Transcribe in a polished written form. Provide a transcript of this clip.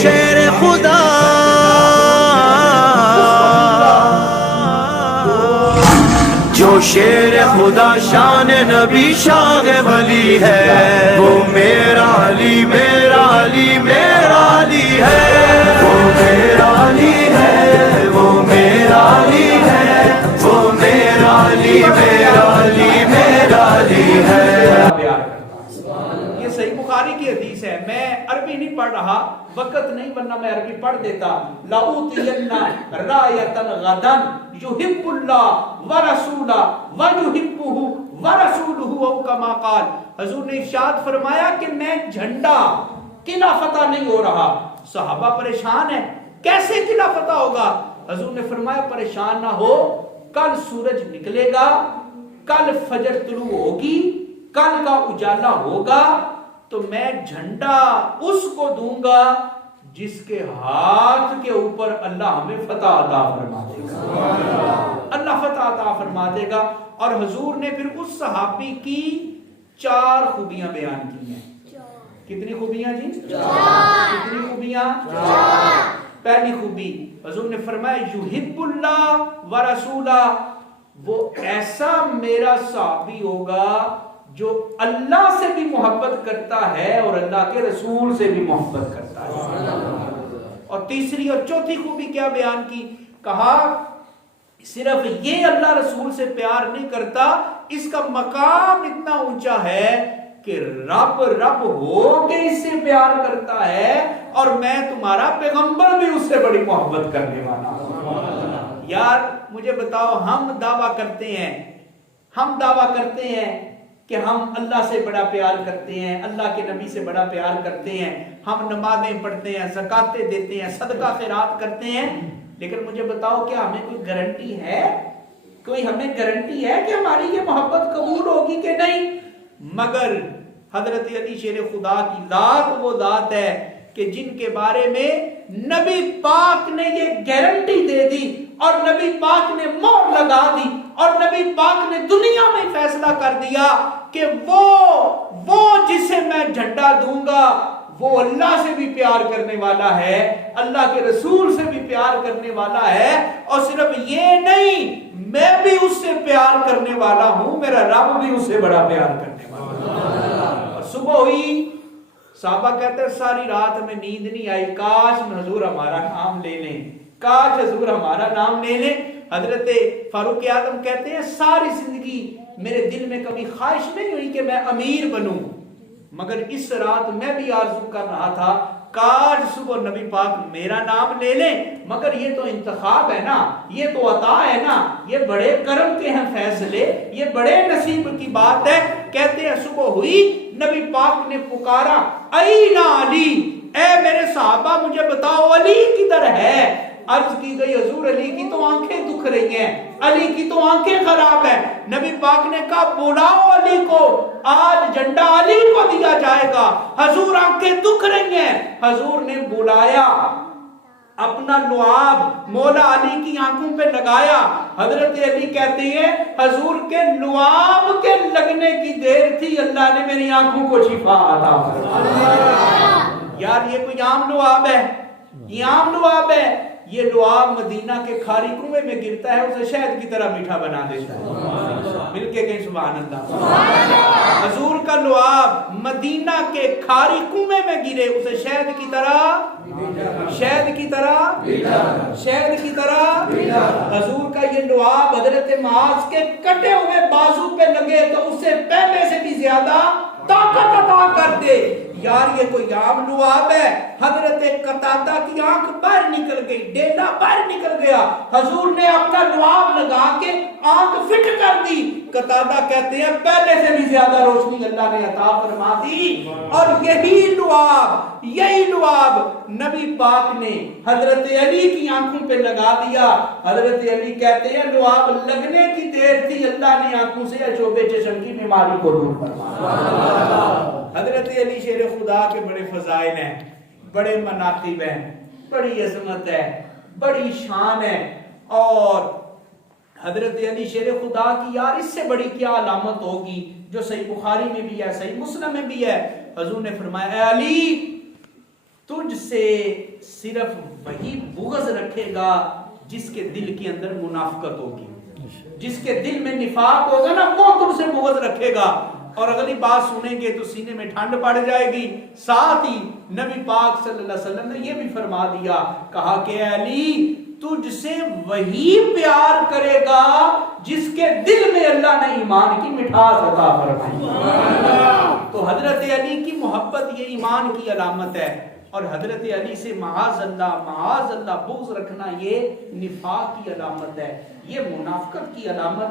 شیر خدا جو شیر خدا شان نبی شان ولی ہے وہ میرا علی میرا علی میرا علی ہے وہ میرا علی ہے وہ میرا علی ہے وہ میرا علی میرا علی میرا علی ہے. یہ صحیح بخاری کی حدیث ہے. میں عربی نہیں پڑھ رہا, وقت نہیں, ورنہ میں عربی پڑھ دیتا. لَأُوتِيَنَّ رَایَةً غَدًا يُحِبُّ اللَّهُ وَرَسُولَهُ وَيُحِبُّهُ وَرَسُولُهُ أَوْ كَمَا قَالَ. حضور نے ارشاد فرمایا کہ میں جھنڈا قلعہ فتح نہیں ہو رہا. صحابہ پریشان ہیں, کیسے قلعہ فتح ہوگا؟ حضور نے فرمایا پریشان نہ ہو, کل سورج نکلے گا, کل فجر طلوع ہوگی, کل کا اجالا ہوگا, تو میں جھنڈا اس کو دوں گا جس کے ہاتھ کے اوپر اللہ ہمیں فتح عطا فرما دے گا. اللہ فتح عطا فرما دے گا. اور حضور نے پھر اس صحابی کی 4 خوبیاں بیان کی ہیں. کتنی خوبیاں جی؟ 4. کتنی خوبیاں؟ 4. پہلی خوبی حضور نے فرمایا یحب اللہ ورسولہ, وہ ایسا میرا صحابی ہوگا جو اللہ سے بھی محبت کرتا ہے اور اللہ کے رسول سے بھی محبت کرتا ہے. اور تیسری اور چوتھی خوبی کیا بیان کی؟ کہا صرف یہ اللہ رسول سے پیار نہیں کرتا, اس کا مقام اتنا اونچا ہے کہ رب ہو کے اس سے پیار کرتا ہے, اور میں تمہارا پیغمبر بھی اس سے بڑی محبت کرنے والا ہوں. یار مجھے بتاؤ, ہم دعویٰ کرتے ہیں کہ ہم اللہ سے بڑا پیار کرتے ہیں, اللہ کے نبی سے بڑا پیار کرتے ہیں, ہم نمازیں پڑھتے ہیں, زکاتیں دیتے ہیں, صدقہ خیرات کرتے ہیں, لیکن مجھے بتاؤ کیا ہمیں کوئی گارنٹی ہے کہ ہماری یہ محبت قبول ہوگی کہ نہیں؟ مگر حضرت علی شیر خدا کی ذات وہ ذات ہے کہ جن کے بارے میں نبی پاک نے یہ گارنٹی دے دی, اور نبی پاک نے مہر لگا دی, اور نبی پاک نے دنیا میں فیصلہ کر دیا کہ وہ جسے میں جھنڈا دوں گا وہ اللہ سے بھی پیار کرنے والا ہے, اللہ کے رسول سے بھی پیار کرنے والا ہے, اور صرف یہ نہیں, میں بھی اس سے پیار کرنے والا ہوں, میرا رب بھی اس سے بڑا پیار کرنے والا ہے. اور صبح ہوئی, صحابہ کہتے ہیں ساری رات میں نیند نہیں آئی, کاش حضور ہمارا نام لے لیں, کاش حضور ہمارا نام لے لیں. حضرت فاروق اعظم کہتے ہیں ساری زندگی میرے دل میں کبھی خواہش نہیں ہوئی کہ میں امیر بنوں, مگر اس رات میں بھی آرزو کر رہا تھا کاش صبح نبی پاک میرا نام لے لیں, مگر یہ تو انتخاب ہے نا, یہ تو عطا ہے نا, یہ بڑے کرم کے ہیں فیصلے, یہ بڑے نصیب کی بات ہے. کہتے ہیں صبح ہوئی, نبی پاک نے پکارا اینا علی, اے میرے صحابہ مجھے بتاؤ علی کدھر ہے؟ عرض کی گئی حضور علی کی تو آنکھیں دکھ رہی ہیں, علی کی تو آنکھیں خراب ہیں. نبی پاک نے کہا بلاؤ علی کو, آج جھنڈا علی کو دیا جائے گا, حضور آنکھیں دکھ رہی ہیں. حضور نے بلایا, اپنا لعاب مولا علی کی آنکھوں پہ لگایا. حضرت علی کہتے ہیں حضور کے لعاب کے لگنے کی دیر تھی, اللہ نے میری آنکھوں کو شفا عطا فرمایا. یار یہ کوئی عام لعاب ہے؟ یہ عام لعاب ہے؟ یہ لعاب مدینہ کے کھاری کنویں میں گرتا ہے, اسے شہد کی طرح میٹھا بنا دیتا ہے. مل کے کہیں سبحان اللہ. حضور کا لعاب مدینہ کے کھاری کنویں میں گرے, اسے شہد کی طرح حضور کا یہ لعاب حضرت معاذ کے کٹے ہوئے بازو پہ لگے تو اسے پہلے سے بھی زیادہ طاقت عطا کر دے. یار یہ کوئی عام لعاب ہے؟ حضرت قتادہ کی آنکھ باہر نکل گئی, ڈیلا باہر نکل گیا, حضور نے اپنا لعاب لگا کے آنکھ فٹ کر دی. قتادہ کہتے ہیں پہلے سے بھی زیادہ روشنی اللہ نے عطا فرما دی. اور یہی لعاب نبی پاک نے حضرت علی کی آنکھوں پہ لگا دیا. حضرت علی کہتے ہیں لعاب لگنے کی دیر تھی, اللہ نے آنکھوں سے اچوبے چشم کی بیماری کو دور فرمایا. حضرت علی شیر خدا کے بڑے فضائل ہیں, بڑے مناقب ہیں, بڑی عظمت ہے, بڑی شان ہے. اور حضرت علی شیر خدا کی یار اس سے بڑی کیا علامت ہوگی جو صحیح بخاری میں بھی ہے, صحیح مسلم میں بھی ہے. حضور نے فرمایا اے علی تجھ سے صرف وہی بغض رکھے گا جس کے دل کے اندر منافقت ہوگی. جس کے دل میں نفاق ہوگا نا وہ تم سے بغض رکھے گا. اور اگلی بات سنیں گے تو سینے میں ٹھنڈ پڑ جائے گی. ساتھ ہی نبی پاک صلی اللہ علیہ وسلم نے یہ بھی فرما دیا, کہا کہ علی تجھ سے وہی پیار کرے گا جس کے دل میں اللہ نے ایمان کی مٹھاس عطا فرمائی. تو حضرت علی کی محبت یہ ایمان کی علامت ہے, اور حضرت علی سے معاذ اللہ بغض رکھنا یہ نفاق کی علامت ہے, یہ منافقت کی علامت